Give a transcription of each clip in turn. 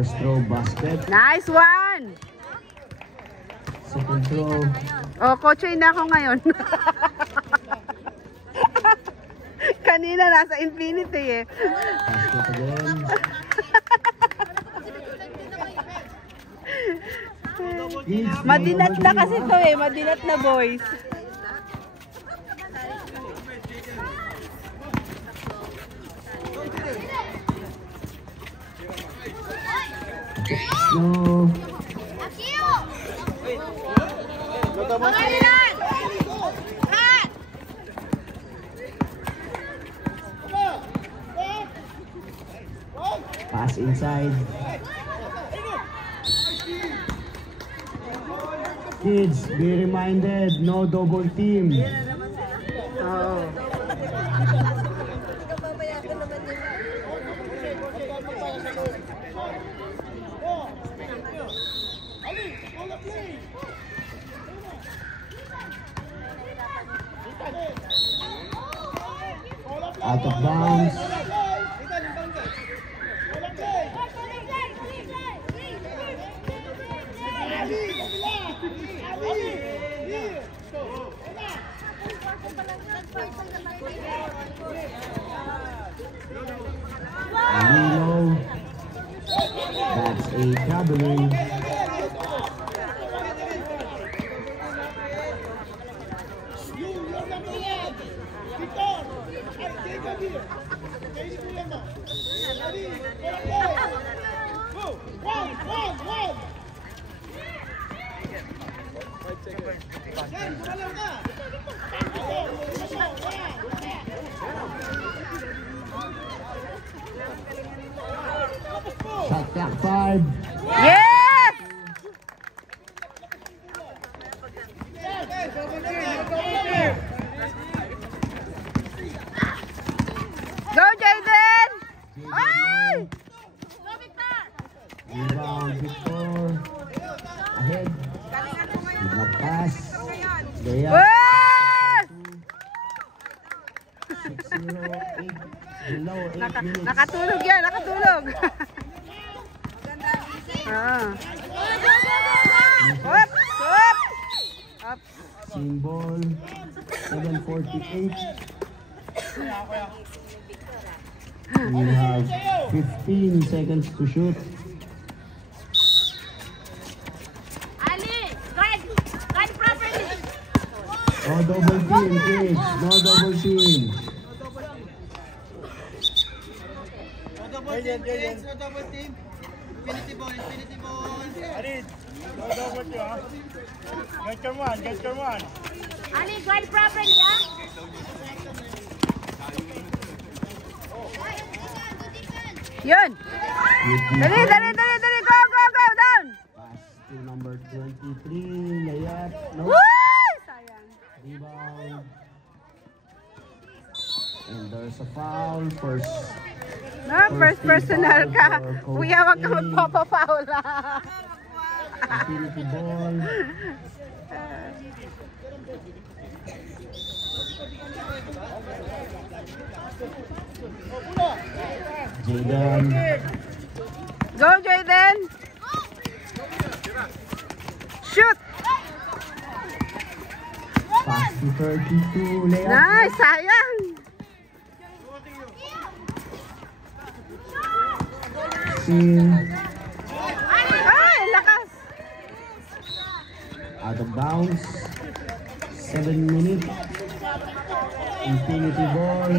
First throw, basket. Nice one! Second throw. Oh, coachin na ako ngayon. Kanina nasa infinity eh. Basket again. Madinat na kasi to eh. Madinat na boys. No. Pass inside. Kids, be reminded, no double team. Oh. Out of bounds. Alilo. That's a traveling. Shot clock 5. Yes! Go, Jaden! Ay! Rebound, Victor. Ahead. Good na pass. Gaya. Yes! 6-0, 8. Below 8 minutes. Nakatulog yan, nakatulog. Up, up. Up. Symbol 7:48. We have 15 seconds to shoot. Ali, guard properly. No double team, kids. No double team. No double team. Infinity ball, infinity ball. Arid, no double team, ha? Get come on. Ali, guard properly, ha? Yun. Dali, dali, dali, dali. Go, go, go. Down. Pass to number 23. Layup. No. Woo! Sayang. Rebound. And there's a foul. First personal ka. Kuya, wag ka magpapafoul. Infinity ball. Jaden. Go, Jaden. Shoot. Pass to 32. Layup. Nice, sayang. Ay, lakas. Out of bounds. 7 minutes. Infinity ball.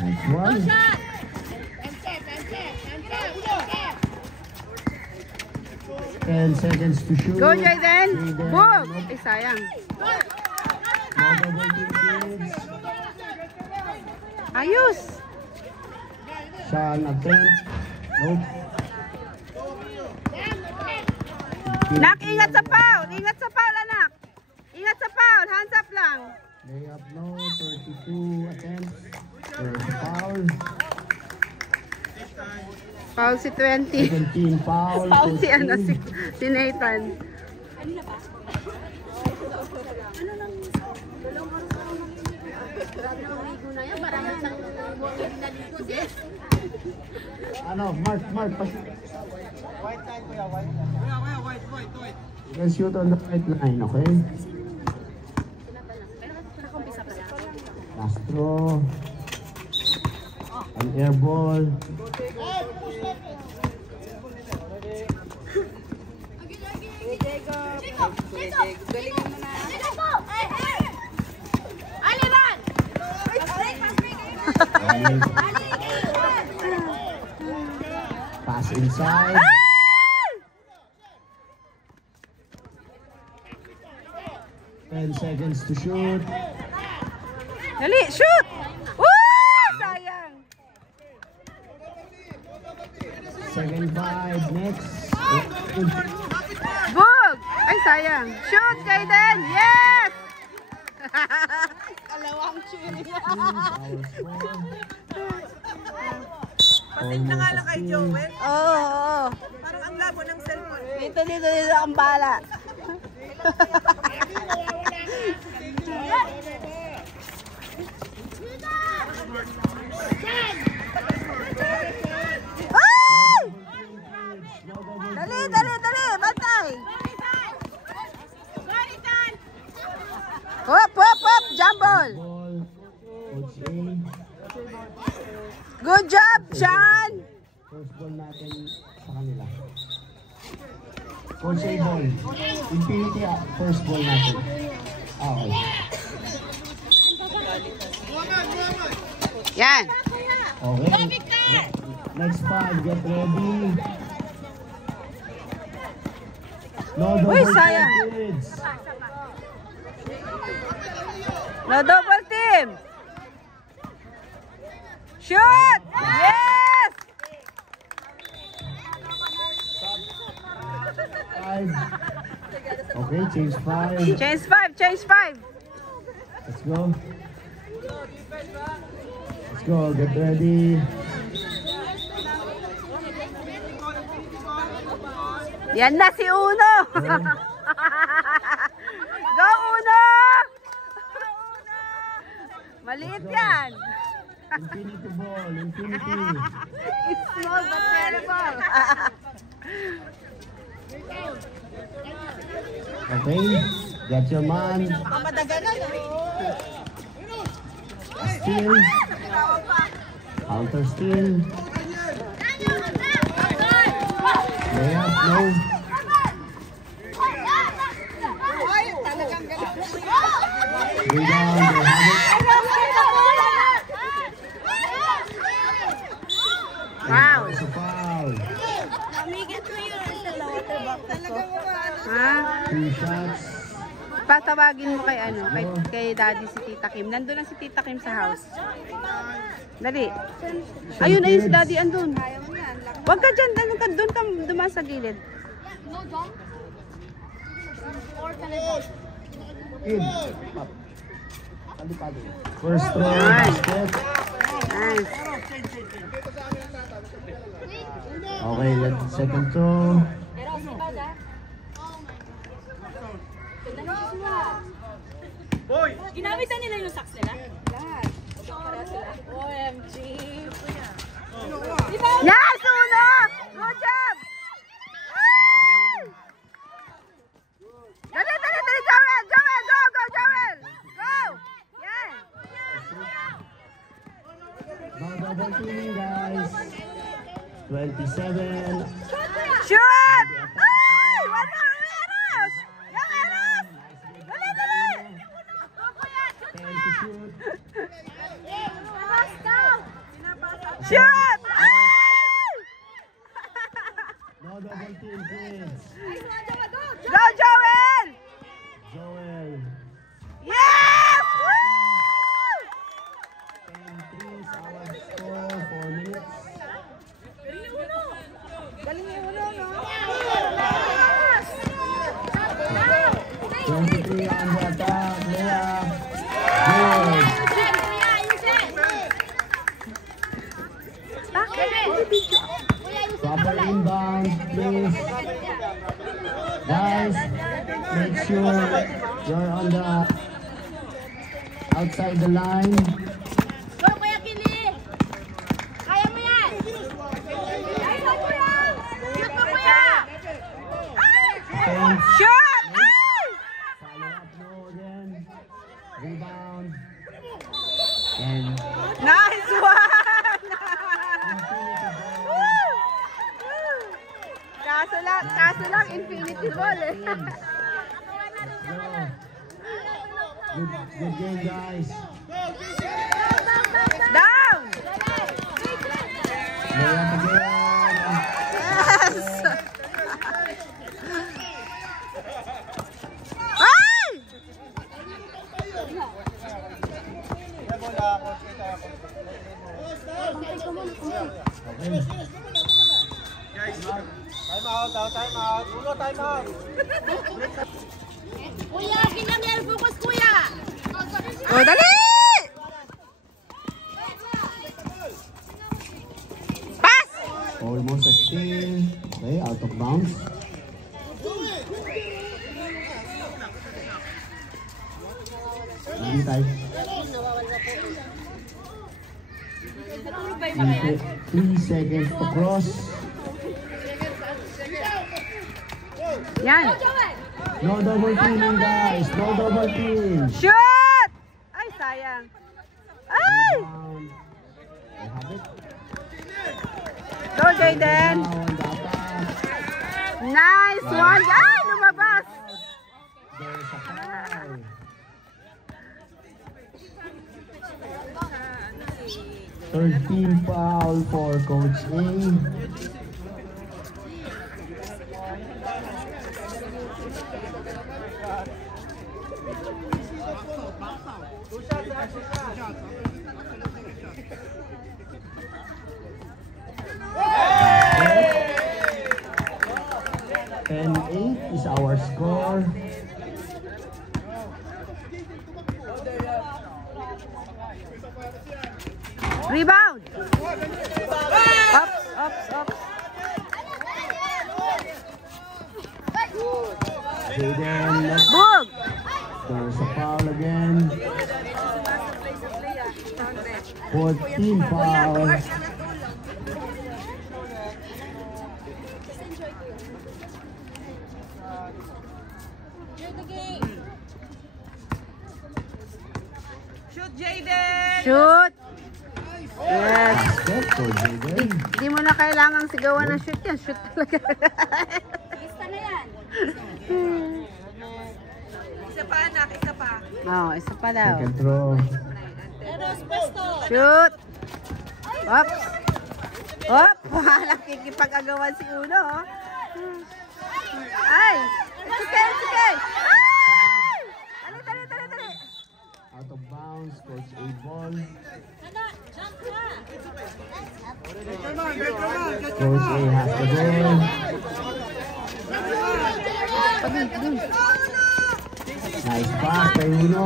Nice one. 10 seconds to shoot. Go, Jaden. Boom. Ay, sayang. No double team, kids. Ayos. Shot attempt. Nope. Nak, ingat sa foul. Ingat sa foul, anak. Ingat sa foul. Hands up lang. Layup no. 32 attempts. There's a foul. Foul si 20. Second team foul. Foul si Coach ano, A. si Nathan. Ano, Mark, pas. White side, kuya, white. Kuya, white. You can shoot on the right line, okay? Castro. An air ball. Ali, run! Pass inside. 10 seconds to shoot. Dali, shoot! Woo! Sayang. Second 5. Next. Bug! Ay, sayang. Shoot, Kaiden! Yes! Kalawang chili. Pasig na nga lang kay Joel. Oo. Parang ang labo ng cellphone. Dito ang bala. Ay! Dali! Bantay! Hop! Jump ball! Ball. Coach A. Good job, Sean! First ball natin sa kanila. Coach A ball. Infinity first ball natin. Okay. Yan. Okay. Next 5, get ready. No double Uy, sayang. kids. No double team. Shoot! Yes! 5. Okay, change 5. Change 5. Let's go. Let's go, get ready. Yan na si Uno. Go Uno! Maliit yan. Infinity ball, infinity. It's small but terrible. Okay, get your man. Steal. Counter steal. Layup, no. Rebound, they have it. Wow. It's a foul. Ha? 2 shots. Patawagin mo kay Daddy si Tita Kim. Nandun lang si Tita Kim sa house. Dali. Ayun si Daddy andun. Huwag ka dyan, doon ka dumaan sa gilid. In. Up. Kalipado. First throw, Nice. basket. Nice. Okay, let's second throw. Ginamit na nila yung socks nila? OMG. Yes, Uno! Good job! Ay! Dali, Joel! Go, Joel! Go! Yan! No double teaming, guys. 27. Shoot! Ay! One more arrows! Yung arrows! Dali! 10 to shoot. Shoot! Ay! No double team, kids. Go, Joel! Joel. Yes! Woo! 10 threes, our score, 4 minutes. Galing yung Uno, no? 23 on the attack, Leah. Good. for inbound, please. Guys, make sure you're on the outside the line. Go, Kuya Kili! Kaya mo yan! Kaya mo yan! Shoot mo, Kuya! Defense. Shoot! Ay! Follow up no again. Rebound. And Nice one! Kaso lang, infinity ball eh. Good game, guys. Down! Lay up again. Yes! Ay! Time out, time out. Uno, time out. Kuya, ginamel, focus, Kuya! O, dali! Pass! Almost a steal. Okay, out of bounds. Hindi tayo. 3 seconds to cross. Yan. No double teaming, guys. No double team. Shoot! Ay, sayang. Ay! Down. I have it. Go, Jayden. Now on the attack. Nice one. Ay, lumabas. There's a foul. Third team foul for Coach A. And 8 is our score. Rebound. Ups, ups, ups. Jaden, Boog. there's a foul again. 14 foul. Shoot, Jayden! Shoot. Yes. Basket for Jaden. Hindi mo na kailangang sigawan ng shoot yan. Shoot talaga. Lista na yan. Isa pa, anak, isa pa. Oh, isa pa daw. Second throw. Eros, pwesto! Shoot. Ops. Op. Walang kikipag-agawan si Uno. Oh. Ay. Sige, sige. Ay. Dali, dali, dali, dali. Out of bounds. Coach A ball. Ano? Jump ka! Coach A has the ball. Nice pass kay Uno.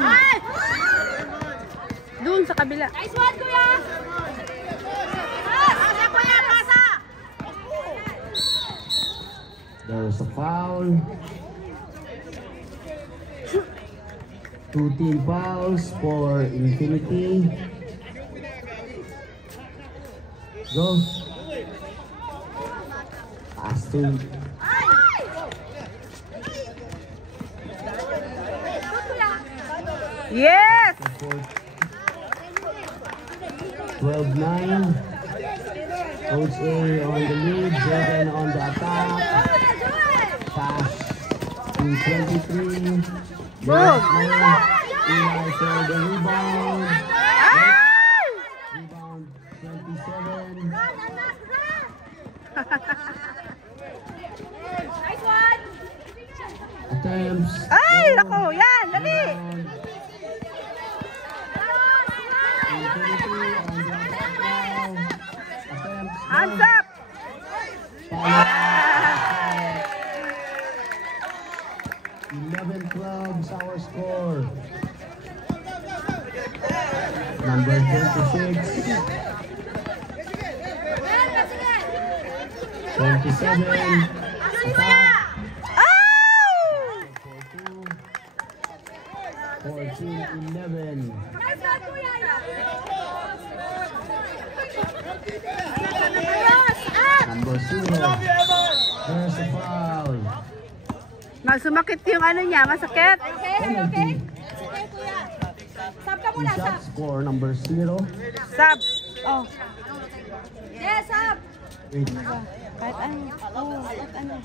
Ay! Doon sa kabila. Nice one, Kuya! Pasa, Kuya! Pasa! There's a foul. 2 team fouls for Infinity. Go. Pass to Yes. 12-9. Coach A on the lead. Jaden on the attack. Pass to 23. Boom. Eli for the rebound. Ay! Rebound 27. Nice one! Attempts. Ay, nako, yan, dali. Hands up. 11-12 is our score. Number 26. 27. Attack. Oh! 14-11. Number 0. There's a foul. Sumakit yung ano niya, masakit. Penalty. Sab ka muna, Shot sab. score number 0. Sab. Oh. Yes, sab. Wait. Kahit ano. Oh, kahit ano.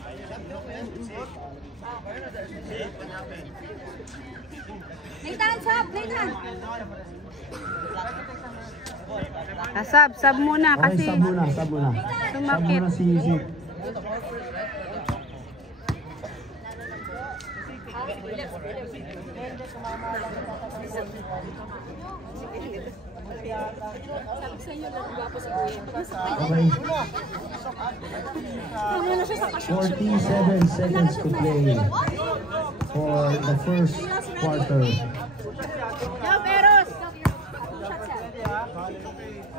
Nathan, sab. Nathan. Sab muna Okay, kasi sub muna, sub muna. Sub sumakit. muna si Isip. Okay. 47 seconds to play for the first quarter. Yo, Eros.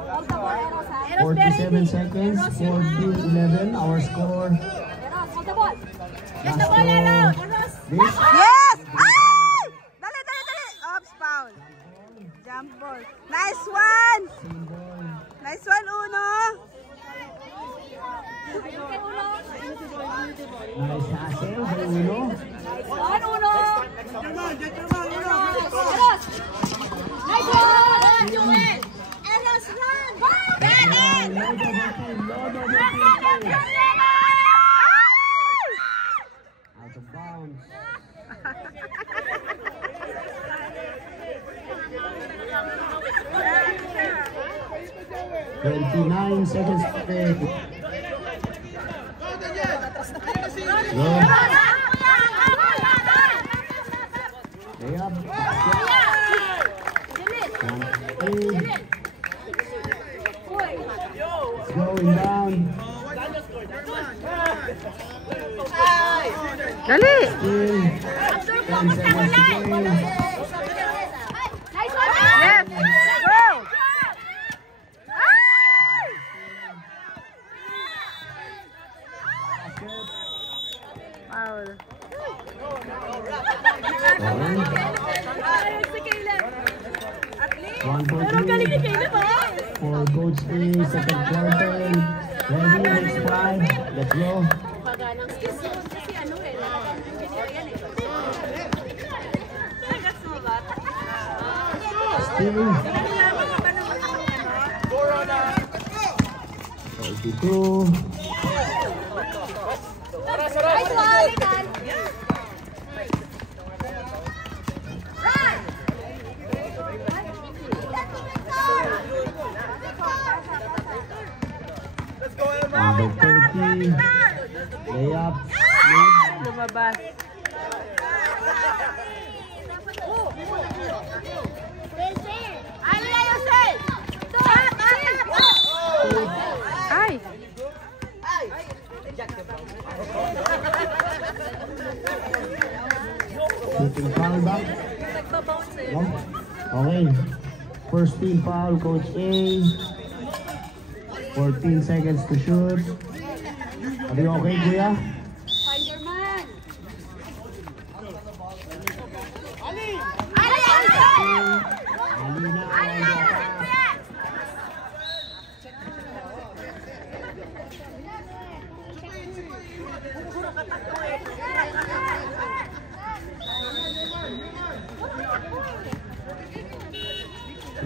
Hold the ball, Eros, ha? Eros, 47 seconds, 14-11, our score. Eros, hold the ball. Get the Last ball, Eros. for Eros. this. Yes! Ay! Dali! Oops, foul. Jump ball. Nice one! Nice one, Uno! Nice hustle by Uno. One, Uno. Eros. Nice one. Joel. Eros, run. Get it. No double team. Out of bounds. 29 seconds to play. Go. Layup. It's going down. Dali! Still 10 seconds to play. Nice one. Yes! Go! Ay! Foul. One point lead for Coach A, second quarter. Ready, next 5. Let's go. Still 32. Nice one, Nathan. Run. Number 30. Layup. Lumabas. Alila Yosel. Ay! Shooting foul back. No? Okay. First team foul, Coach A. 14 seconds to shoot. Are you okay, Kuya? Find your man. Alina.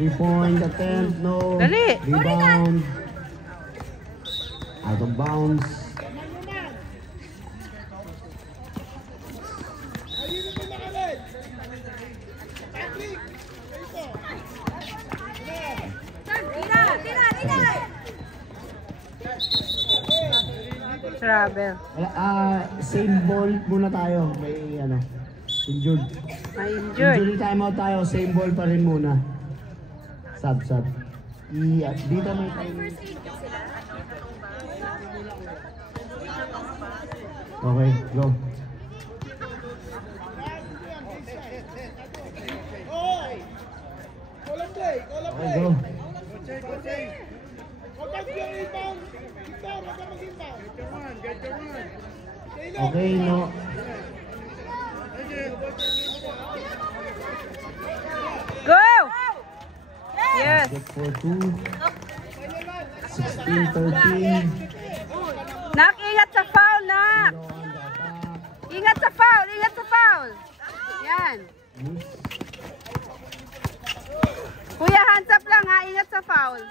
3-point attempt, no. Dali. Rebound. Out of bounds. Travel. Same ball muna tayo. May ano, injured. May injured. Injury timeout tayo, same ball pa rin muna. Sub. Dito may time. Okay, go. Okay, go. Okay, no. Go! Yes. Get for 2. 16-13. Nak, ingat sa foul, Nak. Zero on the attack. Ingat sa foul, ingat sa foul. Yan. Miss. Kuya, hands up lang ha, ingat sa foul.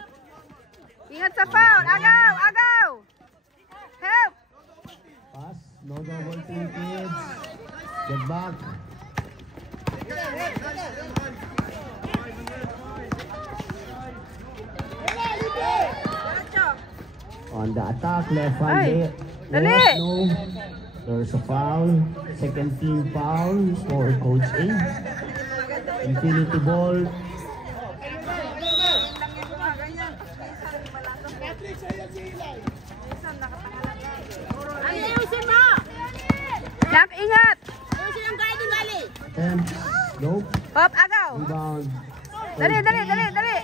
Ingat sa foul, agaw, agaw. Help. Pass. No double team, kids. Get back. On the attack, left hand. Ay, dali. No. There's a foul. Second team foul for Coach A. Infinity ball. Ayusin mo! Nak, ingat. Ayusin ang guiding Ali! Attempt. Nope. Hop, agaw. Rebound. Dali, dali, dali, dali.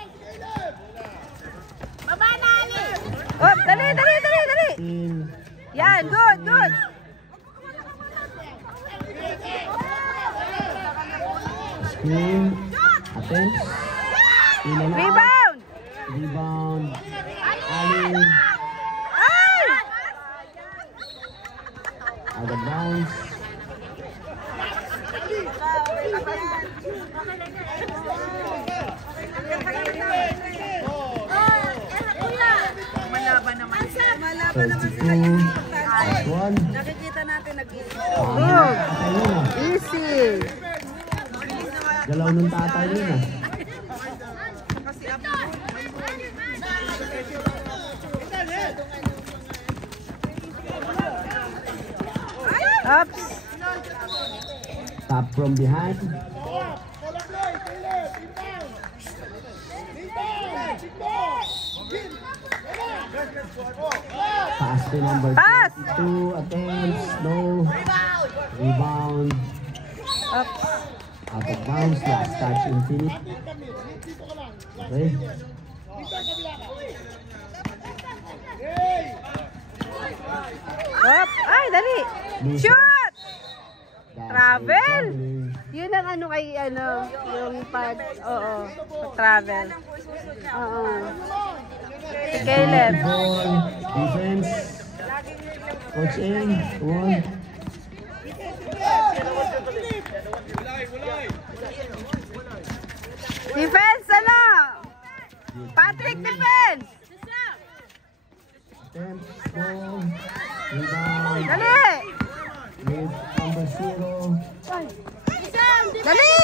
Baba na Ali! Hop, dali, dali, dali, dali. Team. Yan, good, good. Screen. Attempt. In and out. Rebound. Rebound. Ali. Ay! Out of bounds. Malaban naman. Malaban naman 32. sila yung Last one. nakikita natin nag-iisip. Oh, Tatay yun ah. easy. Galaw ng tatay yun ah. Kasi up. Ups. Tap from behind. Pass to number Pass. 22. Attempts. No. Rebound. Ups. Out of bounds. Last touch Infinite. Okay. Hop. Ay, dali. Shoot! That's Travel. a traveling. Yun ang ano kay ano, yung pag, oo, pag-travel. Oo. Si Caleb. Ball. Defense. Coach A. One. Defense, ano? Patrick, defense! Attempts. No. Rebound. Dali! With number 0. Dali!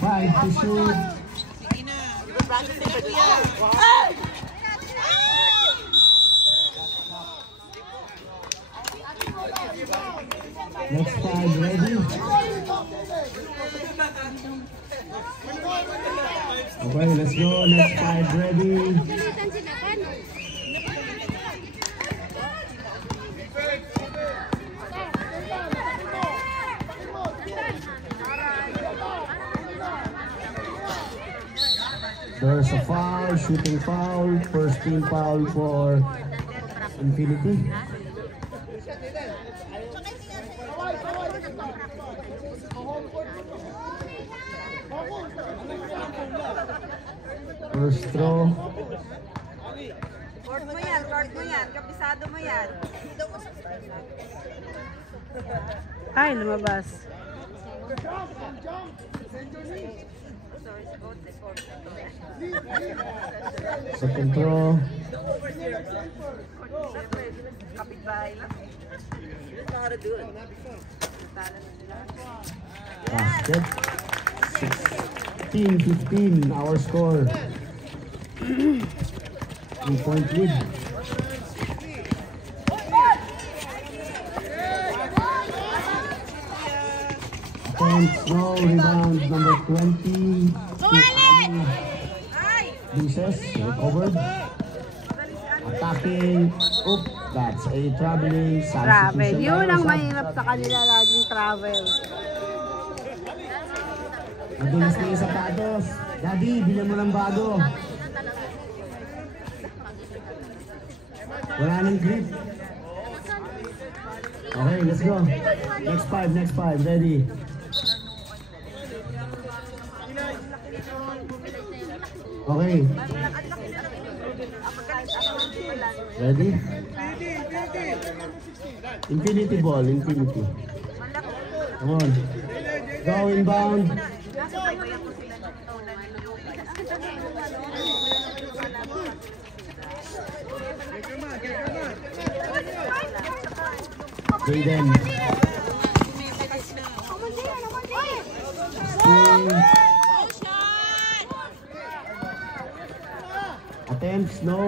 Five to shoot. Next five ready. Okay, let's go. Next five ready. There's a foul, shooting foul, first team foul for Infinity. First throw. Court mo yan. Kapisado mo yan. Ay, lumabas. Second throw. Kapitbahay lang. Basket. 16-15 our score. 3-point lead. Attempts, no, rebound number 20. Deuces, recovered. Attacking. Oop, that's a traveling Travel. substitution. Yun ang mahirap sa kanila, laging travel. Madulas na yung sapatos. Daddy, bilhan mo ng bago. Wala nang grip. Okay, let's go. Next five, ready. Okay. Ready? Infinity ball, infinity. Come on. Go inbound. Jaden. Spin. Attempts, no.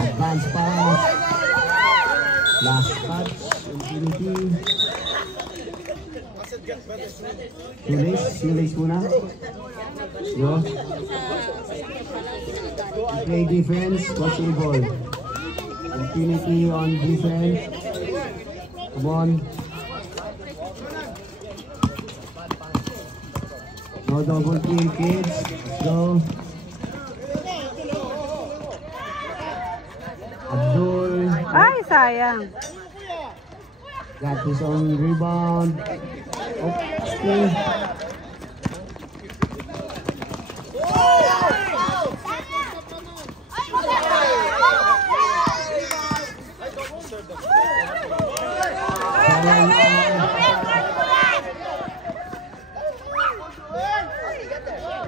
Advance pass. Last touch, infinity. Shoelace muna. Go. Play defense, watch the ball. Infinity on defense. Come on. No double team, kids. Let's go. Abdul. Ay, sayang. Got his own rebound. Oh, spin.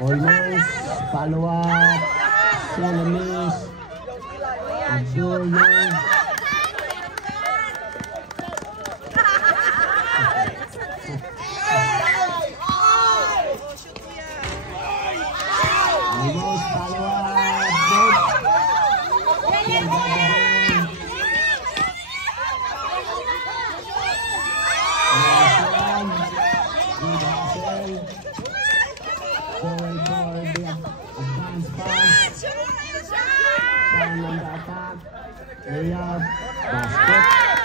Almost. Follow up. Still a miss. Abdul, no. Almost follow layup, basket.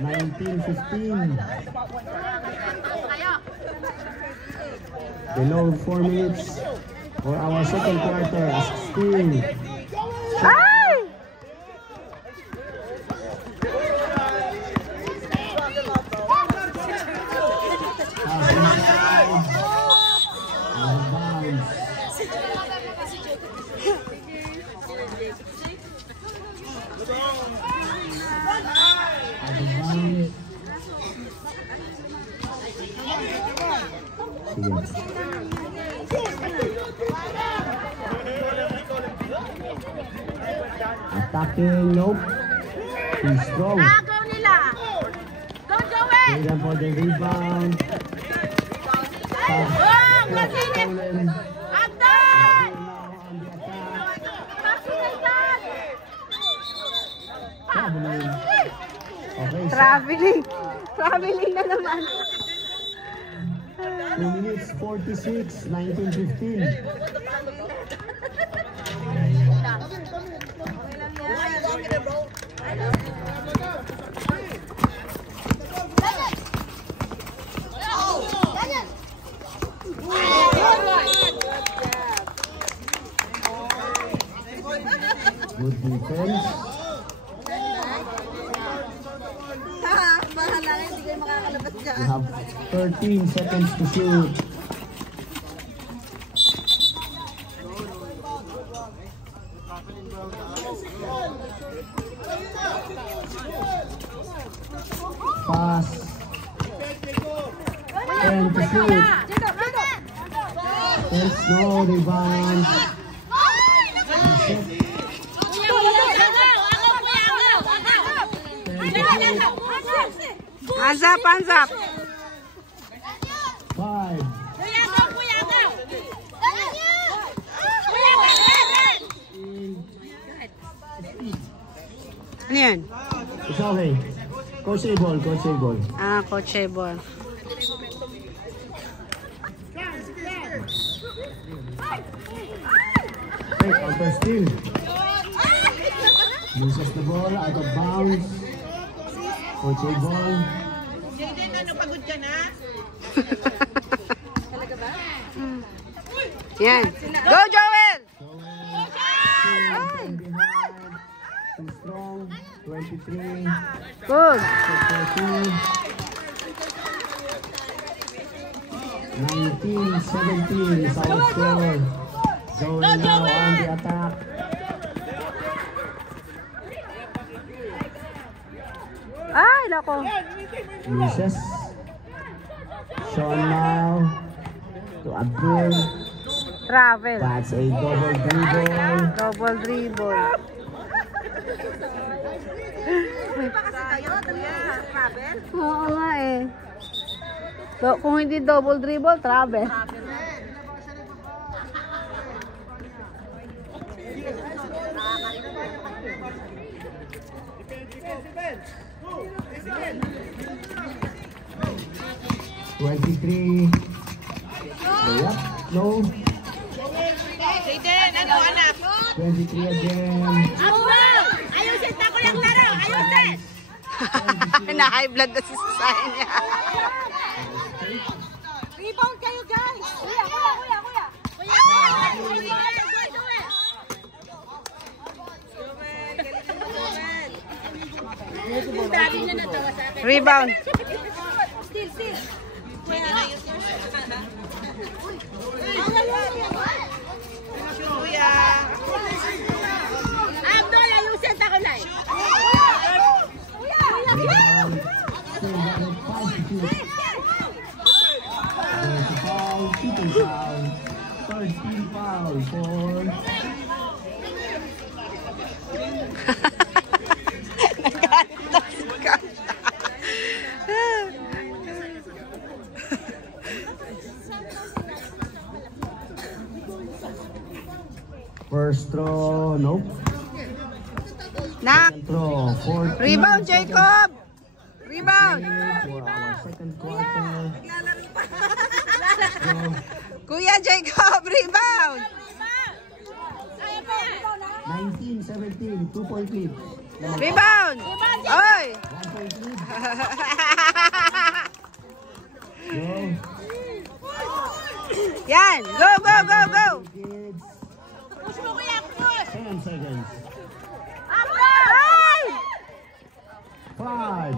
19-15. Below 4 minutes for our second quarter. As still. Ay! Attacking, nope. He's strong. Agaw nila. Go, Joey! Waiting for the rebound. Oh, Brazilian! Stolen. Agdan! Now on the attack. Pasundan! Traveling. Okay, Traveling. Traveling na naman. 2 minutes 46, 19-15. Good defense. Bahala na, hindi kayo makakalabas dyan. We have 13 seconds to shoot. Pass. 10 to shoot. There's no rebound. Hands up, hands up. 5. Ano yan? It's okay. Coach A-ball, Coach A-ball. Ah, coachable. Hey, counter steal. Loses the ball, out of bounds. Coach A-ball. Jaden, ano, pagod Pagod ka na? Talaga ba? Yan. Go, Joel! Joel, too strong, 23, Good. 19, 17 is our score. Joel now on the attack. Ay, nako. Misses. Sean now to Abdul. Travel. That's a double dribble. Double dribble. Oo nga eh. So, kung hindi double dribble, travel. Twenty-three. Layup. Low. Jaden, ano anak? 23 again. Ayusin, tako yung laro! Ayusin! Na-high blood na si Susay niya. Rebound kayo, guys! Kuya! Rebound. Still! Kuya. Abdul, ayusin, tako na! Still got it, 5 to shoot. There's a foul, shooting foul. 13 foul for Nagalit na si Kasha. first throw. Nope. Nak. Second throw. 14 Rebound, seconds Jacob. Rebound. for our second quarter. Kuya Jacob, rebound. 19-17, 2-point lead. Rebound. Oy. 1-point lead. Go. Yan. Go. Kids. Push mo, kuya! Push! 10 seconds. Ay! 5.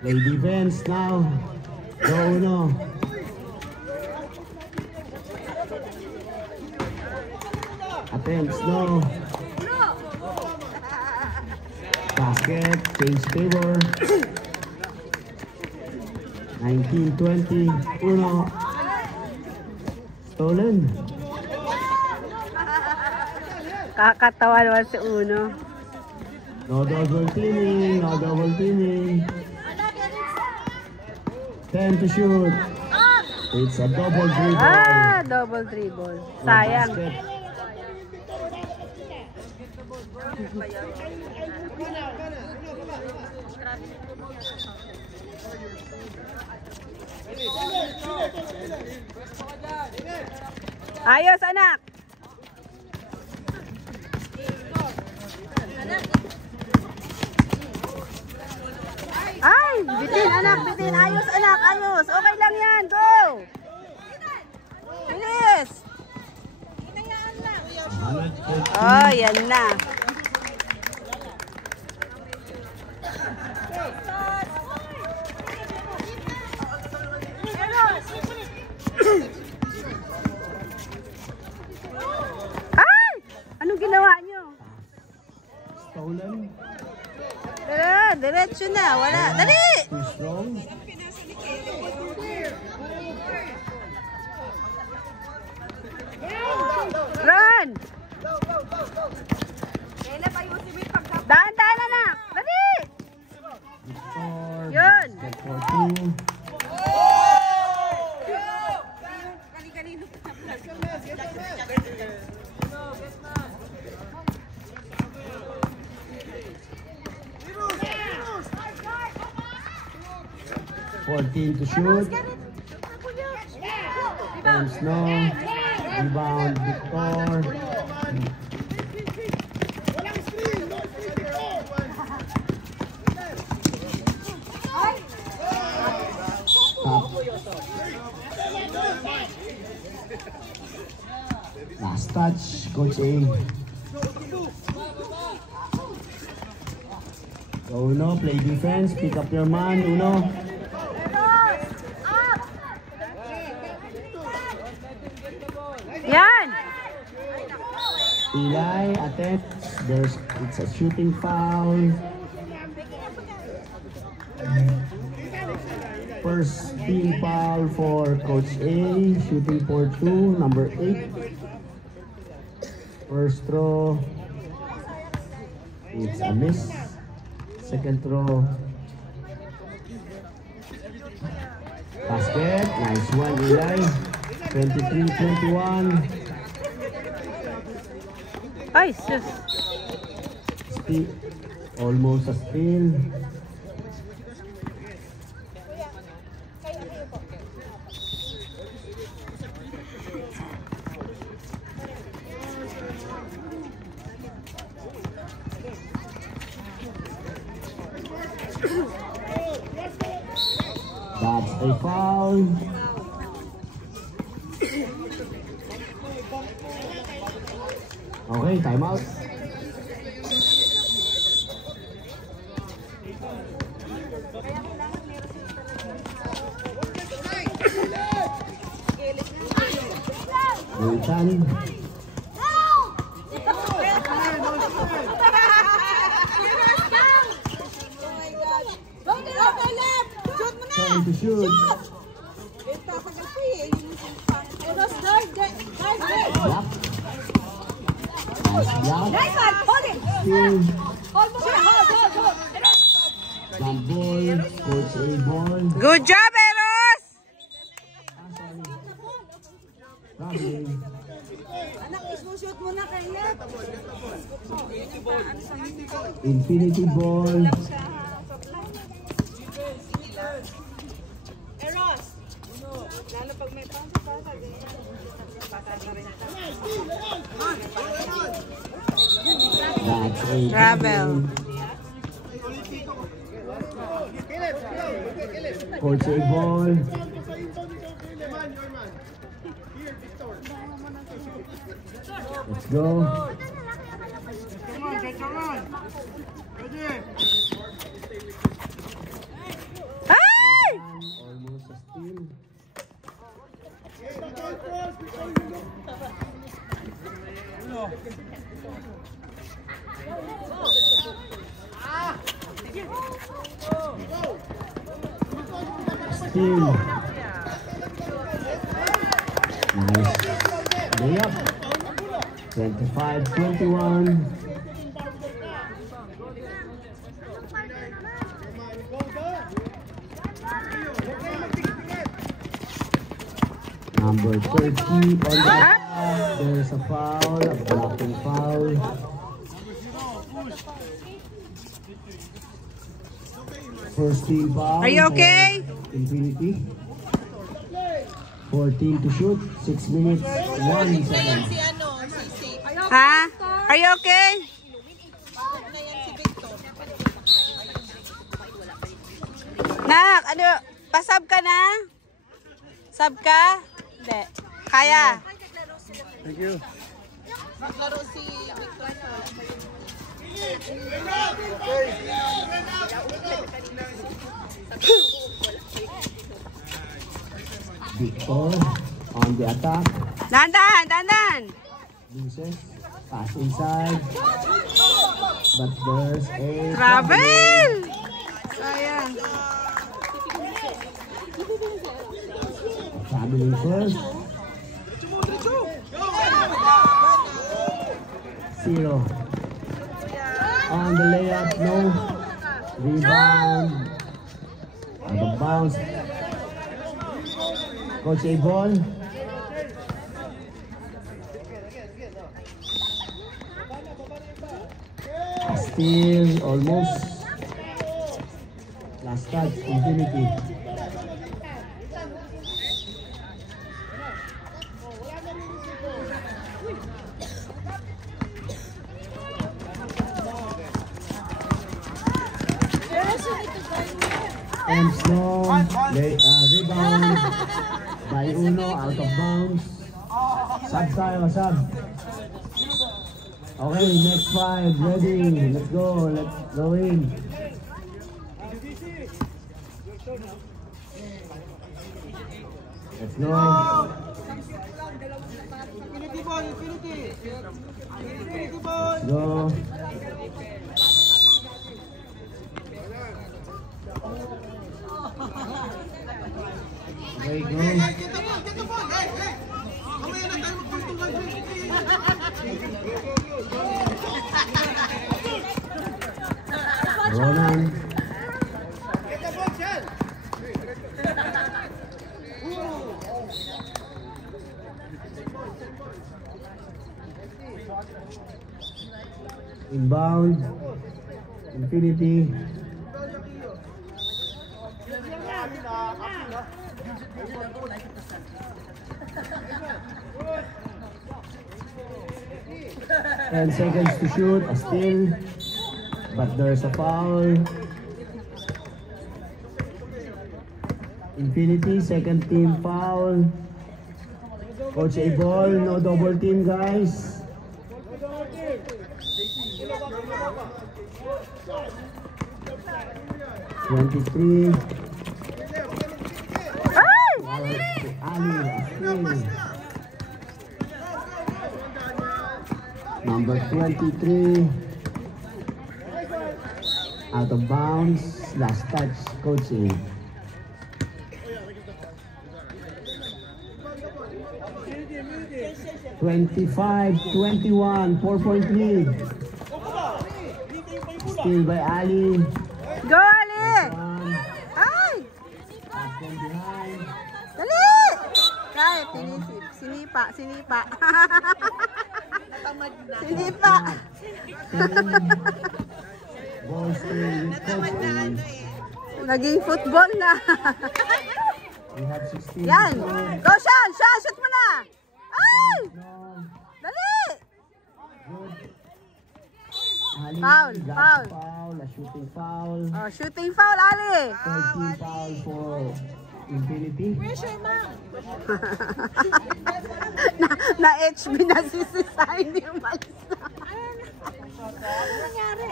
Play defense now. Go no. Attempts no. Basket, change favor. 19-20, uno. Stolen. Kakatawa naman si Uno. No double teaming. 10 to shoot. It's a double dribble. Ah, double dribble. Sayang. Basket. Ayos, anak. Ay, bitin anak, bitin. Ayos anak, ayos. Okay lang yan, go. Bilis. Oh, yan na. Ay! Anong ginawa nyo? Stolen. Tara, diretso na. Wala. Dali! Too strong. Run! Daan-daan anak! Dali! Victor. Yun. Basket for 2. To shoot. defense, no. Rebound, Victor. Last touch, Coach A. So Uno, play defense, pick up your man, Uno. Yan! Eli attempts, it's a shooting foul. First team foul for Coach A, shooting for 2, number 8. First throw, it's a miss. Second throw, basket, nice one Eli, 23-21. Ay, sus. Almost a steal. That's a foul. Okay, timeout. Wilton. Trying to shoot. Block. Nice block. Steal. Jump ball. Coach A ball. Good job, Eros! Traveling. Anak, isushoot mo na kaya. Infinity ball. Eros! Lalo pag may pang pasa, That's a Travel. Coach A ball. Let's go. Come on, get your run. Ready? Ay! Almost a steal. Steal. Nice. Layup. 25-21. Number 30 on the there's a foul, a blocking foul. First team foul. Are you okay? Infinity. 14 to shoot, 6 minutes, 1 second. Ha? Are you okay? Nak, ano? Pasab ka na? Sab ka? Hindi. Kaya. Thank you. Maglaro si Victor. Victor on the attack. Dandan, dandan. Loses. Pass inside. But there's a Travel! Sayang. traveling first. 0. On the layup, no. Rebound. Out of bounds. Coach A ball. Steal, almost. Last touch, Infinity. And slow, rebound by Uno, out of bounds. Sub tayo, sub. Okay, next 5, ready, let's go in. Let's go. Infinity ball, infinity. Infinity ball. Let's go. Okay, go. Get the ball. Hey. Mamaya na tayo magpultungan. Ronan. Get the ball, Shell. Inbound. Infinity. And seconds to shoot, a steal, but there's a foul. Infinity, second team foul. Coach A ball, no double team, guys. (23) Ali, number 23, out of bounds, last touch, Coach A. (25-21), 4-point lead. Steal by Ali. Go, Ali! Ay! From behind. Dali! Kaya, sinipa. Sinipa. Ball still with Coach A. Naging football na. We have 16. Yan! Go, Sean! Sean, shoot mo na! Ay! No. Dali! Good. Ali, Foul, got foul. Foul, a shooting foul. Oh, shooting foul, Ali! Third team foul for Infinity. Na-HB na si Sai, hindi umalis na. Ano nangyari?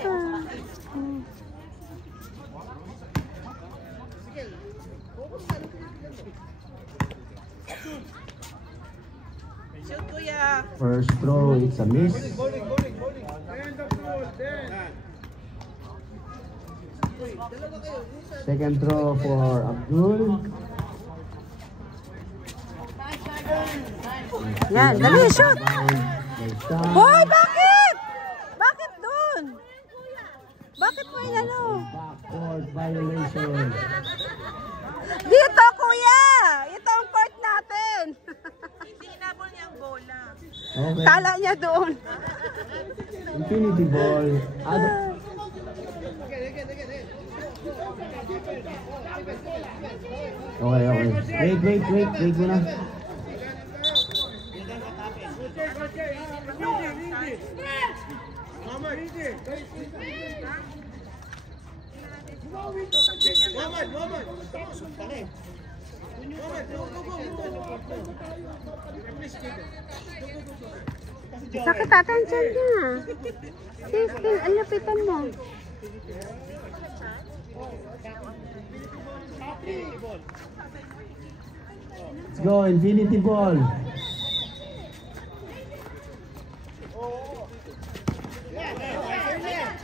Shoot, kuya. First throw, it's a miss. Second throw for Abdul. Yan, dali, shoot! Nice shot. Hoy, bakit? Bakit dun? Bakit mo inano? Backcourt violation. Dito, kuya! Ito ang court natin. Hindi inabol niya ang bola. Okay. Kala niya doon. Infinity ball. Okay. Wait muna. Sakit atensyon niya. Siskin, ang lapitan mo. Let's go, Infinity ball.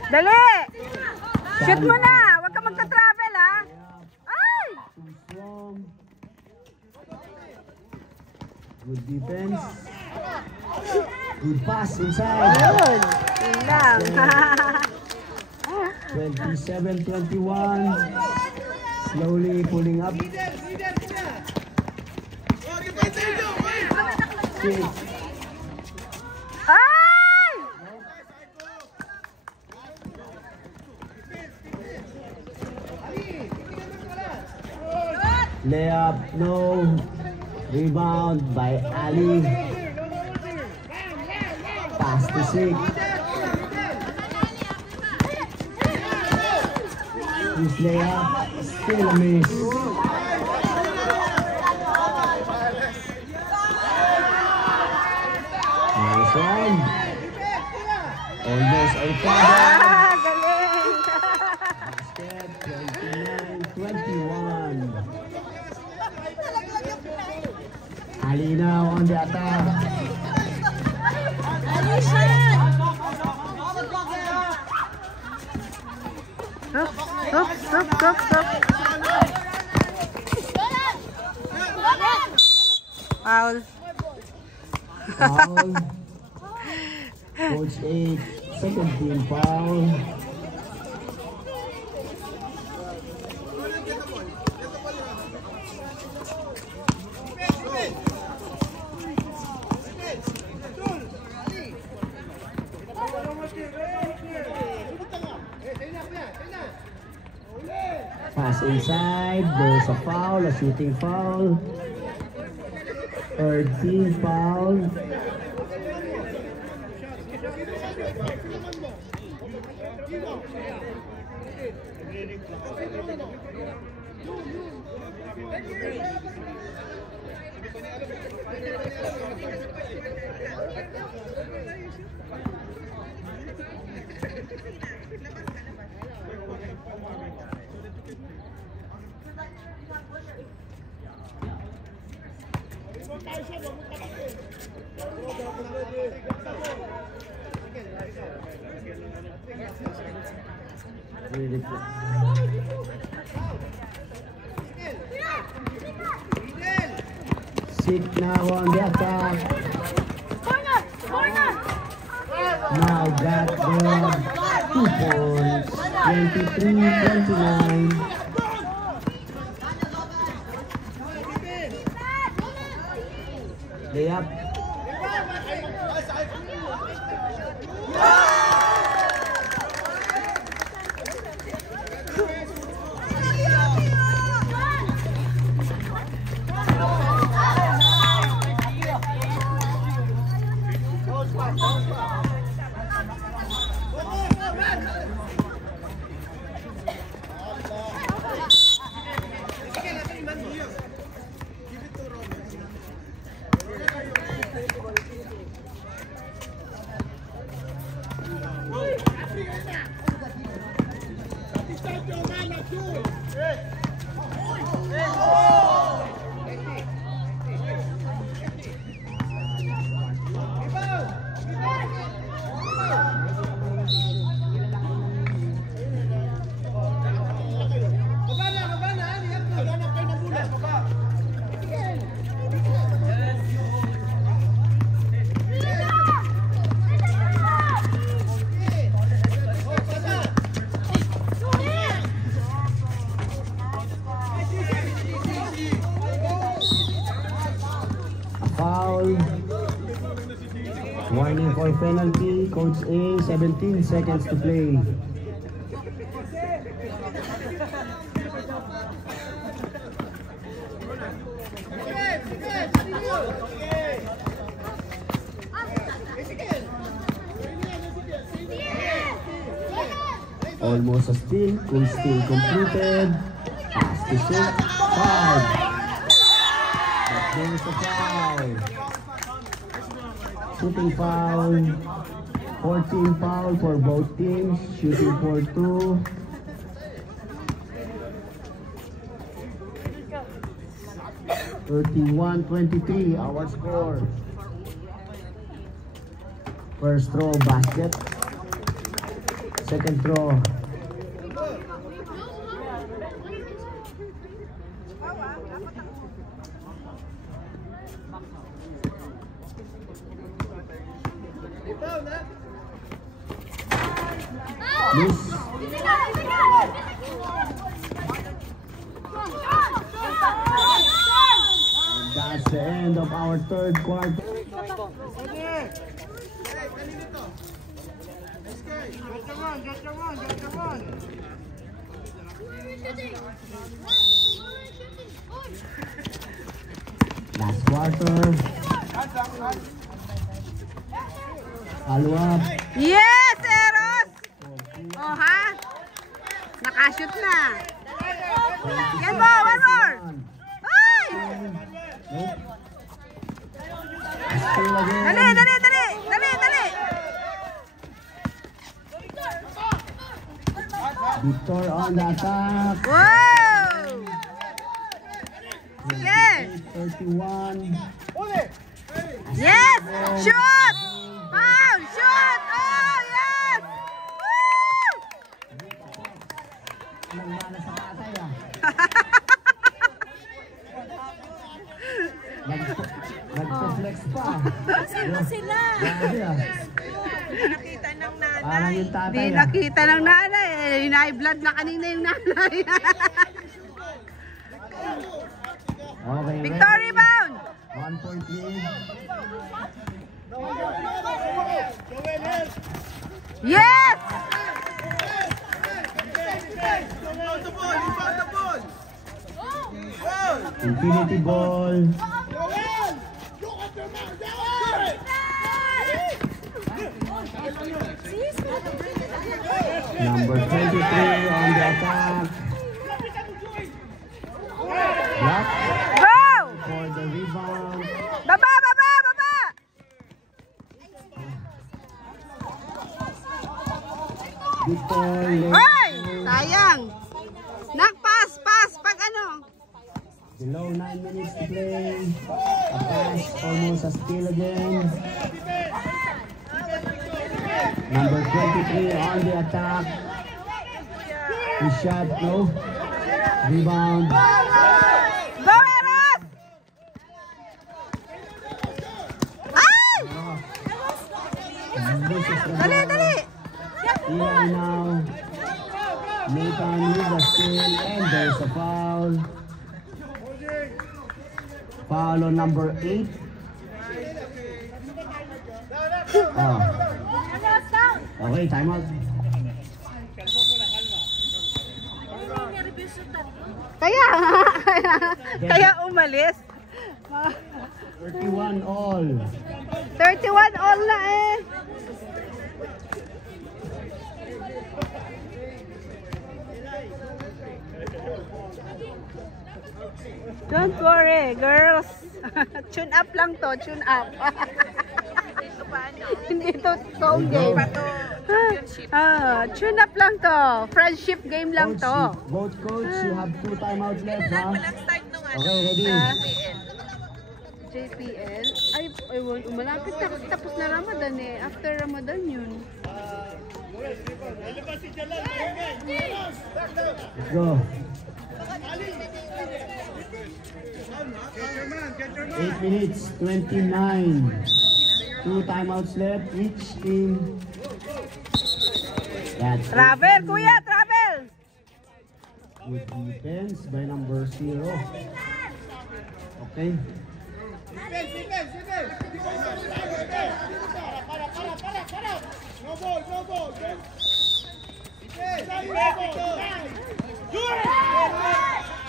Dali! Shoot mo na! Huwag ka magta-travel, ha? Ay! Too strong. Good defense. Good pass inside. Yun! Yun lang. 27-21. Slowly pulling up. 6. Ay! Layup, no. Rebound by Ali. 6. His layup, still a miss. Nice one. Almost a foul. Galing! Basket, 29-21. Alinaw on the attack. Stop. Foul. Foul. Coach 8, second team foul. Pass inside, there's a foul, a shooting foul. Third team foul. Really good. Sit now on the attack. Now got the 2 points. 23-29. Layup. Warning for penalty. Coach A, 17 seconds to play. Almost a steal. Cool steal completed. Pass to 6. Foul. But there's a foul. Shooting foul, 14 foul for both teams, shooting for 2. (31-23) our score. First throw basket, second throw. Miss. That's the end of our third quarter. Last quarter. Follow up. Yes, Eros! Oh, ha? Nakashoot na. Yan mo, one more. Ay! Nope. Still again. Dali, dali, dali. Dali, dali. Victor on the attack. Wow! Sige. 31. Yes! Shoot! Foul! Shoot! Oh, yes! Woo! Anong mana sa tatay ah. Nagpo-flex pa. Sino sila? Grabe ah. Nakita ng nanay. Parang yung tatay Di ah. nakita ng nanay. High-blood na kanina yung nanay. Okay, Victory bound! 1 point lead. Yes! Infinity ball. Number 23 on the attack. Block Go! for the rebound. Baba, baba, baba! Victor. Ay! Sayang! Nakpas, pass, pag ano? Below 9 minutes to play. A pass, almost a steal again. Number 23 on the attack. His shot, no. Rebound. Go, Eros! Ay! Loses the Dali, ball. dali! Eli now. Nathan with the steal, and there's a foul. Foul on number 8. Oh. Okay, timeout. Kaya, kaya umalis. 31 all. 31 all na eh. Don't worry, girls. Tune up lang to, tune up. Hindi to home game. Tune up lang to. Friendship game lang to. Both coach, you have 2 timeouts left, ha? Walang start nung ano. Okay, ready? JPL. Ay, malapit na kasi tapos na Ramadan eh. After Ramadan yun. Let's go. 8 minutes, 29. 2 timeouts left, each team. That's Travel, kuya, travel! good defense by number 0. Okay.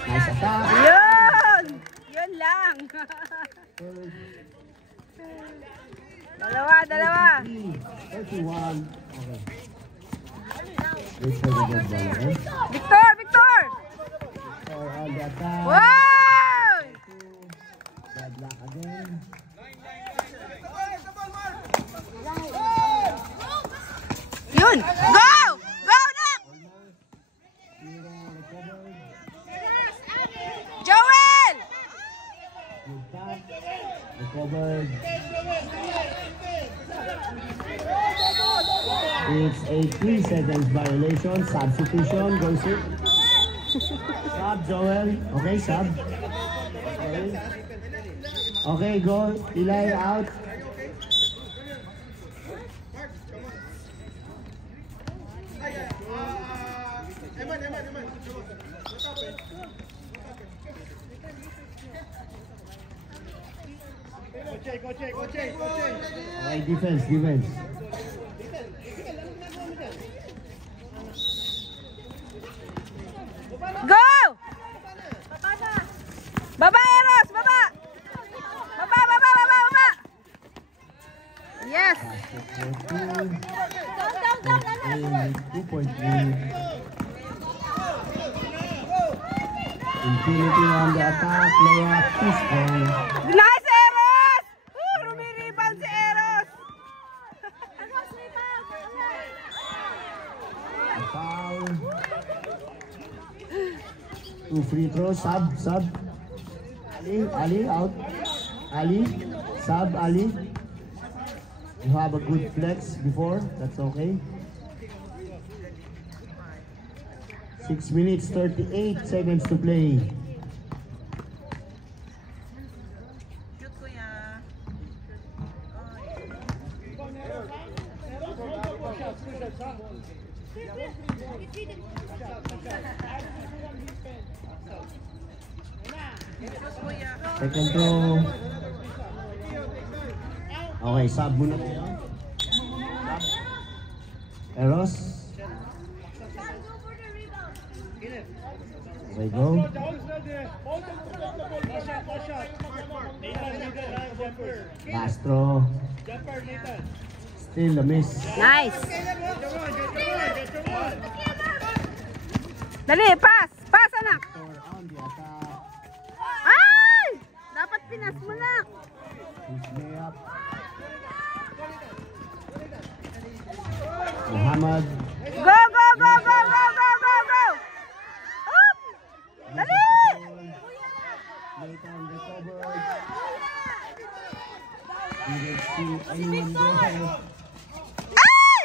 Nice attack. Yun! Yun lang. Dalawa, dalawa. 31. Okay. Wait for the good ball, okay? Victor, Victor! Or on the attack. Wow! Bad luck again. Yun! Go! Go na! Zero recovered. Joel! Good tap. Recovered. It's a 3 seconds violation. Substitution. Goes it. Sub, Joel. Okay, sub. Okay. Okay, go. Eli out. Okay, defense, defense. Go! Baba, Eros! Baba! Baba, baba, baba, baba! Yes! Basket for 2. Infinity on the attack, layup, too strong. Nice, Eros! Rumi-rebound si Eros! A foul. 2 free throws, sub. Ali, out. Ali, sub, Ali. You have a good flex before, that's okay. 6 minutes, 38 seconds to play. Cute kuya. Second throw. Okay, sub muna tayo. Eros. Okay, go. Castro. Still a miss. Nice! Dali, pass! Pass, anak! On the attack. Ay! Dapat pinas mo, nak! He's layup. Muhammad. Go, go, go, go, go, go, go, go! Up! Dali! Nathan recovered. Didn't see anyone there. Ay!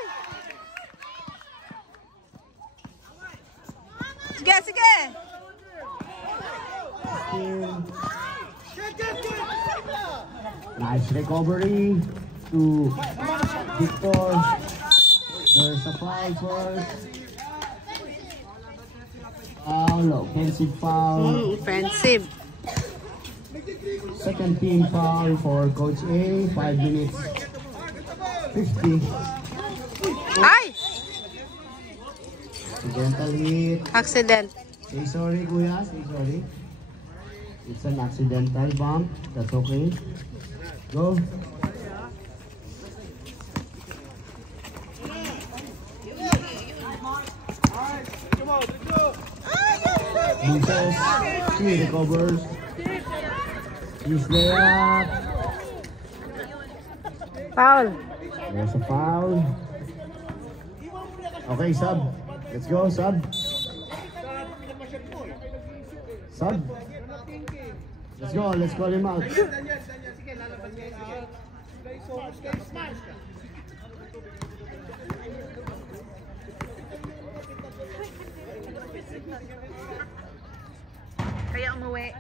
Sige, sige! Still. Nice recovery to Victor. There's a foul first. Foul, offensive foul. Offensive. Second team foul for Coach A. 5 minutes 50. Ay! Accidental hit. Accident. Say sorry, Kuya. Say sorry. It's an accidental bump. That's okay. Go. Mooses. He recovers. He's layup. Foul. There's a foul. Okay, sub. Let's go, sub. Sub. Let's go, let's call him out. Kaya umuwi.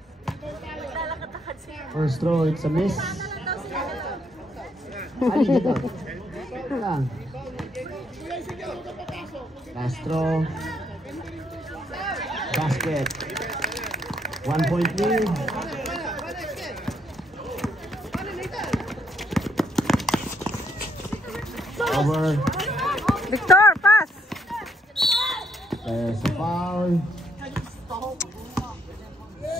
First throw, it's a miss. Ali, get out. Ito lang. Last throw. Basket. 1 point lead. Over. Victor, pass! There's a foul.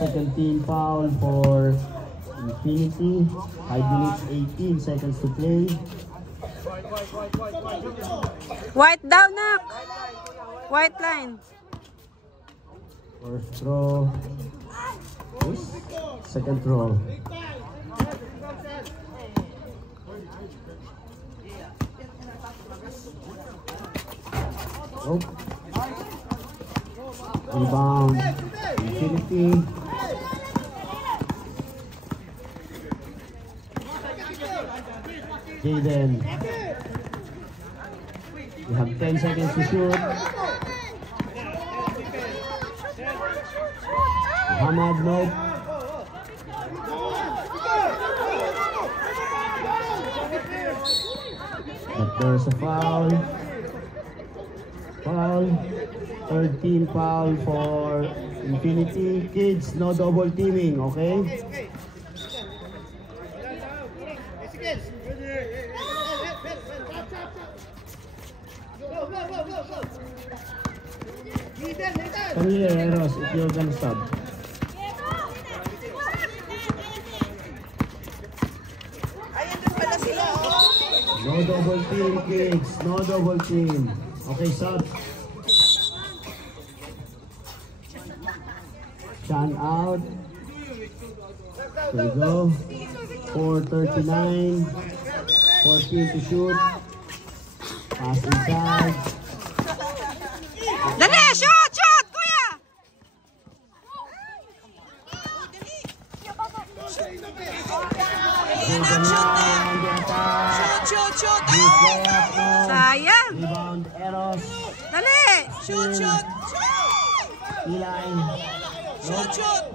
Second team foul for Infinity. 5 minutes 18 seconds to play. White down, nak! White line. First throw. Yes. Second throw. Nope. Rebound. Infinity. Jaden. You have 10 seconds to shoot. Muhammad, nope. But there's a foul. Foul. Third team foul for Infinity. Kids, no double teaming, okay? Come here, Eros, if you're gonna stop. No double team, kids. No double team. Okay, sub. Shan out. There we go. 4:39. 14 to shoot. Pass inside. Dali! Shoot! Shoot! Kuya! Shoot! Sayang! Rebound, Eros. Dali! Shoot! Eli. Shoot!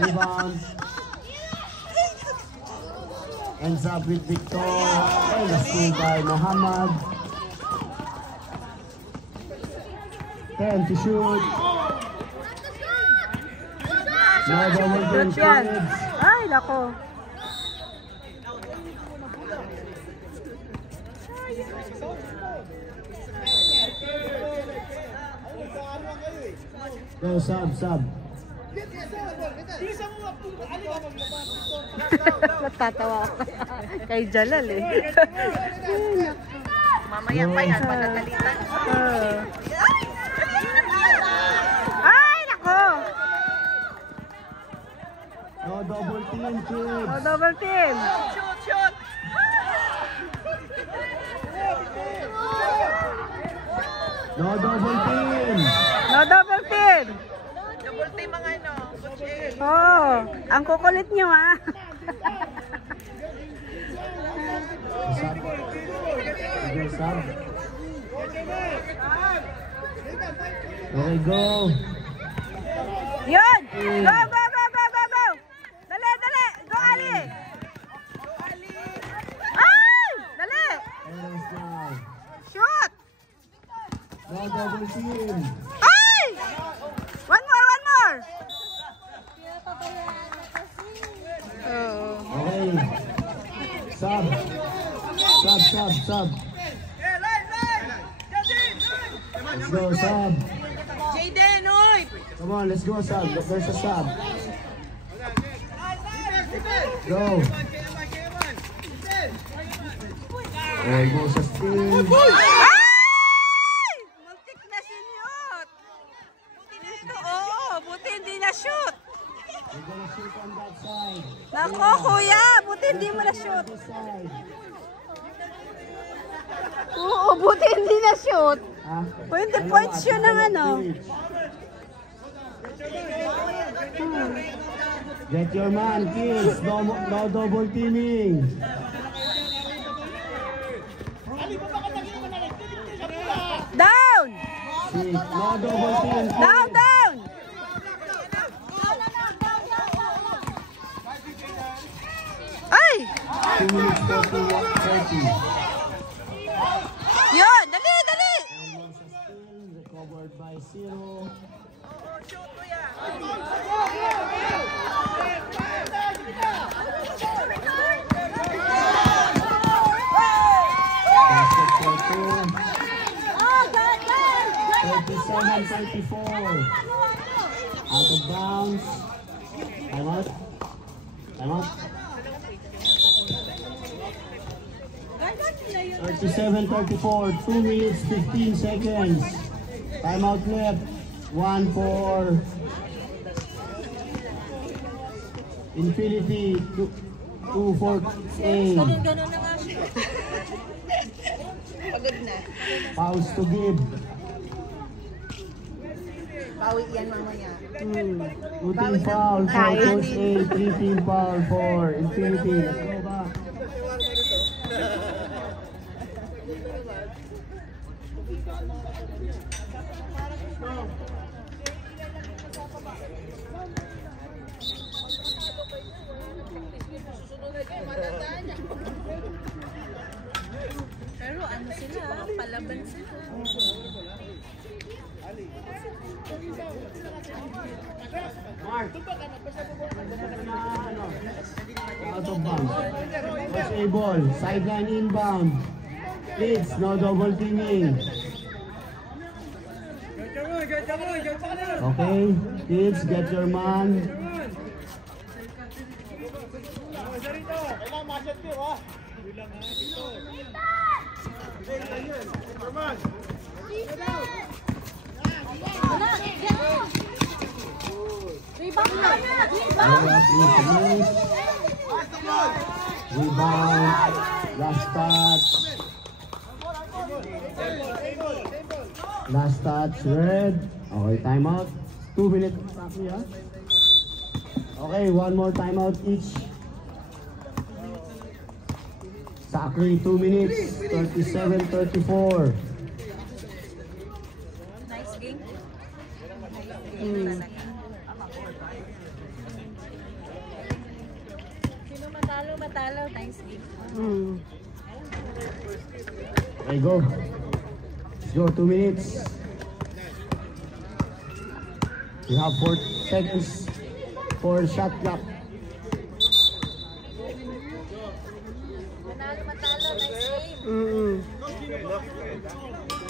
Rebound. Ends up with Victor. And a steal by Muhammad. 10 to shoot. No double team Shoot yan! kids. Ay, nako! Go, sub. Natatawa ako kay Jalal eh. Mamaya pa yan, panatalitan. Ay, nako! No double team kids. O, double team! Shoot! No double team. No double team! Double team ang ano, Coach A. Oh, ang kukulit nyo ah. Sub. Go, sub. Okay, go. Yun! Go! Dali! Go, Ali! Ay! Dali! Eros now. Shoot! No double team. Ay! One more! Oh. Okay. Sub. Let's go, sub. Jayden, oy! Come on, let's go, sub. There's a sub. Go. Oh, go sa steal. Ay! Muntik na siniyot. Oo, buti hindi na shoot. We're gonna shoot on that side. Nako, kuya, buti hindi mo na shoot. This side. Oo, buti hindi na shoot. Ah, 20 points yun ng ano. Get your man, kids. No double teaming. Down! Six. No double team. Down! Ay! 2 minutes 30. Yun! Dali! Almost a steal. Recovered by Zero. Shoot, kuya! Basket for 2. 37-34. Out of bounds. Time out. 37-34. 2 minutes 15 seconds. Timeout left. 1 for Infinity. 2 for A. Ganun na nga siya. Pagod na. Fouls to give. Bawi yan mamaya. 2 team foul for Coach A. 3 team foul for Infinity. Let's go back. Pero ano sila, palaban sila. Mark. Out of bounds. Coach A ball. Sideline inbound. Kids, no double teaming. Okay, kids, get your man. Rebound. Last touch. Last touch, red. Okay, timeout. 2 minutes. Okay, one more timeout each. Zachary, 2 minutes. 37-34. Nice game. Sino matalo, matalo. Nice game. Okay, go. Let's go, 2 minutes. We have 4 seconds for shot clock. Matalo, matalo. Nice game.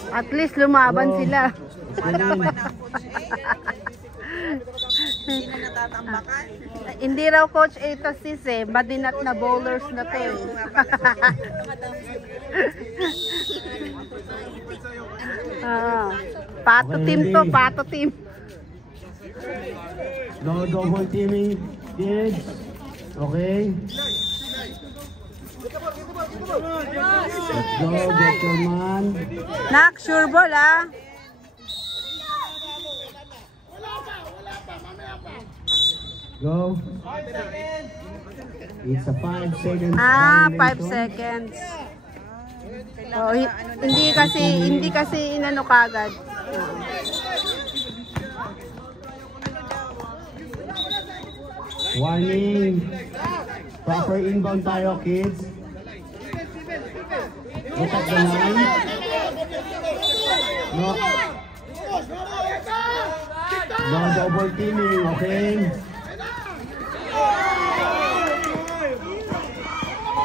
At least lumaban sila. Malaban ang coach Hindi na natatambakan. Hindi raw coach Itasis eh, madinat na bowlers na to eh. Pato team to, pato team. No double teaming, kids. Okay. Let's go, get your man. Nak, sure ball ah. Go. It's a 5 seconds. 5 seconds. Oh, hindi kasi inano kagad. Warning. Proper inbound tayo, kids. Look at the line. No double teaming, okay?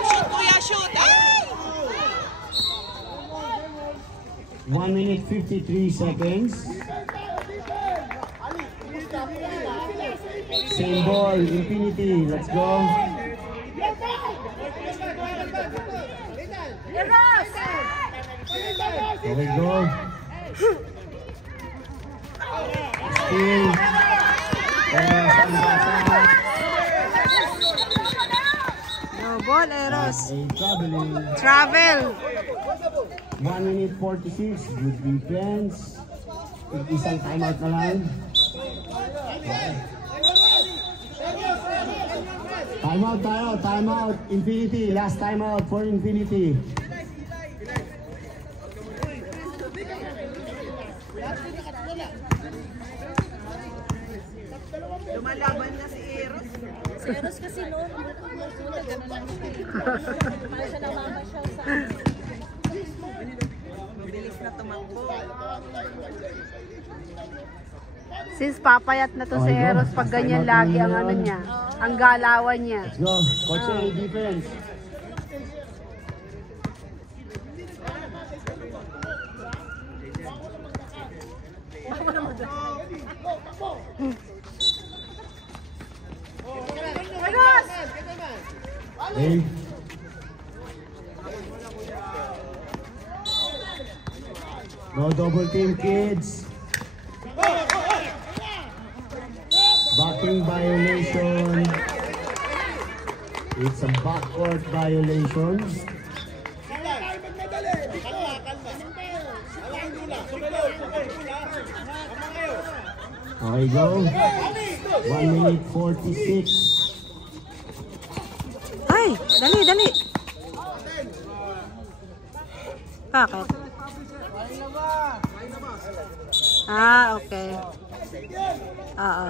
Shoot, kuya, shoot. Ay! 1 minute 53 seconds. Same ball, infinity. Let's go. There we go. Still. No ball, Eros. Traveling. Travel. 1 minute 46. Good defense. Isang timeout na lang. Timeout tayo, timeout. Infinity, last timeout for Infinity. Lumalaban na si Eros. Si Eros kasi noon, ganun lang siya. Parang siya namamasyal sa bilis na tumakbo. Since papayat na to si Eros pag ganyan lagi ang ano niya, ang galawan niya. Let's go. Coach A, defense. Hey. No double team, kids. Backing violation. It's a backcourt violation. Okay, go. 1 minute 46. Ay, dali, dali. Bakit? Okay. Oo.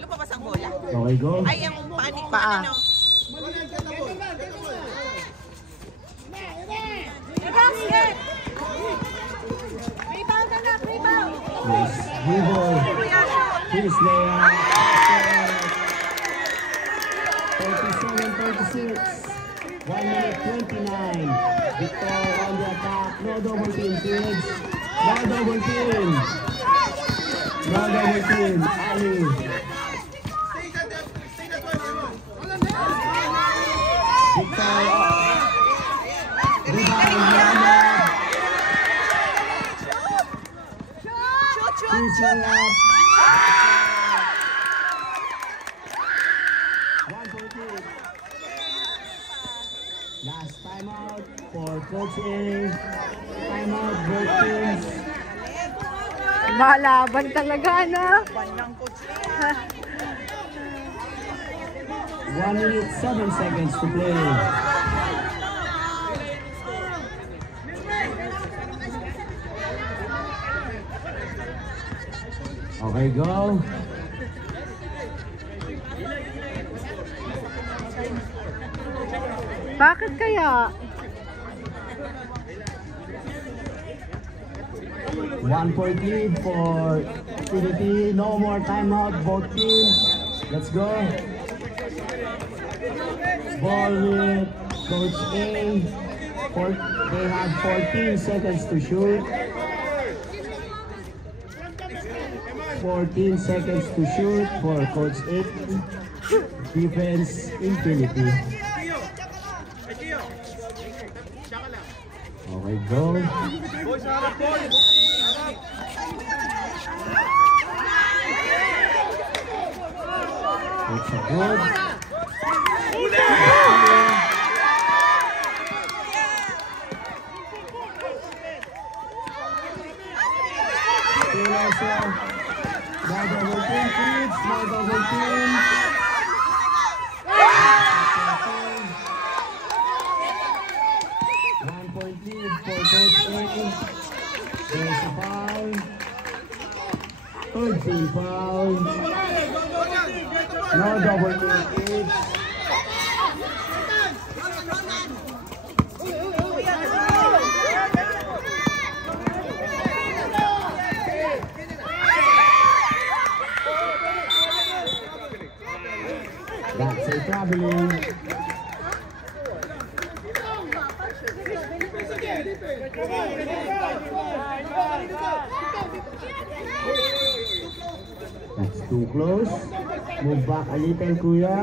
Lumapas ang bola. Okay, go. Ay, ang panik na Paa. ano. Rebound na na, rebound. Yes. Dribble. Finish layup. 37-36. 1 minute 29. Victor on the attack. No double team, kids. No double team. No double team. Ali. Victor. Rebound. Finish layup. 1-point lead. Last timeout for coaching. Timeout, both teams. Malaban talaga, ano? 1 minute, 7 seconds to play. Okay, go. Bakit kaya? 1-point lead for Trinity. No more timeout, both teams. Let's go. Ball with Coach A. They have 14 seconds to shoot. 14 seconds to shoot for Coach A. Defense Infinity. Okay, go. It's a good. Still also. Now double team, kids. Now double team. 1-point lead for Coach A. There's a foul. Third team foul. No double team, kids. That's a traveling. That's too close. Move back a little, Kuya.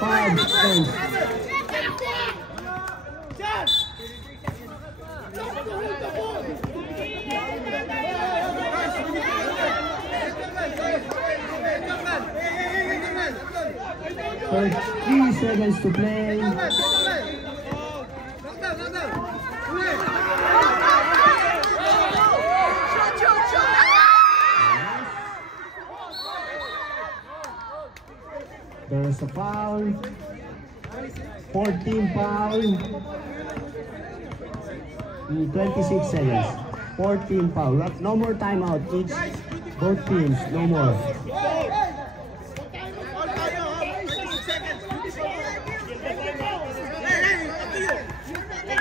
Five seconds. Three seconds to play. There's a foul. 14 foul. 26 seconds. 14 foul. No more timeout. Each both teams. No more.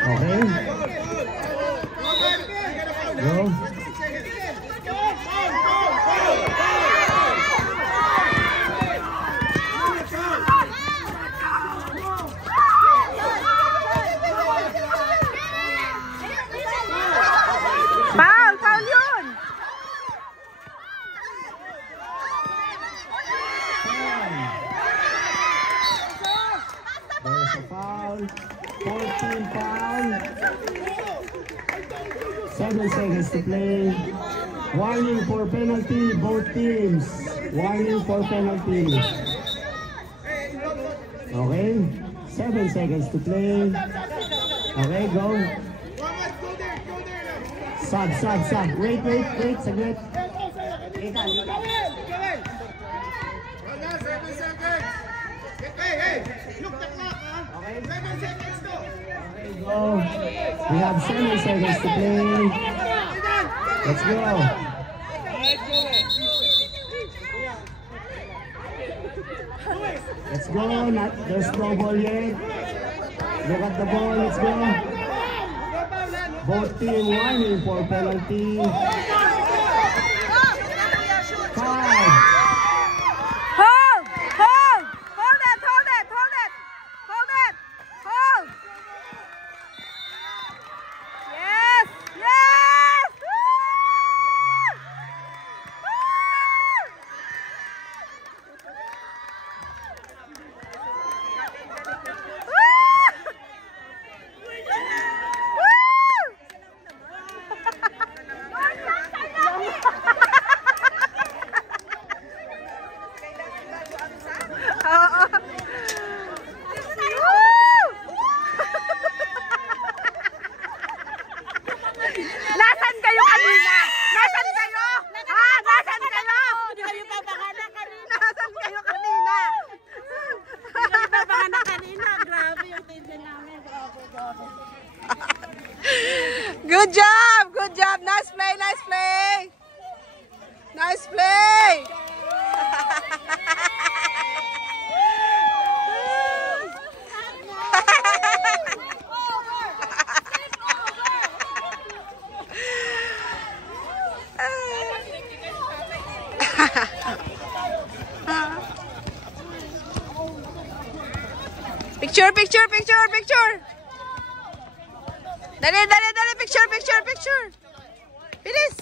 Okay. Go. Foul yun! There's a foul. 14 foul. 7 seconds to play. Warning for penalty, both teams. Warning for penalty. Okay. 7 seconds to play. Okay, go. Sub. Wait. Saglit. Wait. Go. We have 7 seconds to play. Let's go. Let's go. There's no ball yet. Look at the ball. Let's go. Both team warning for penalty. 5. Good job! Good job! Nice play! Nice play! Nice play! Picture, picture, picture, picture. Dali, dali, dali. Picture, picture, picture. Bilis.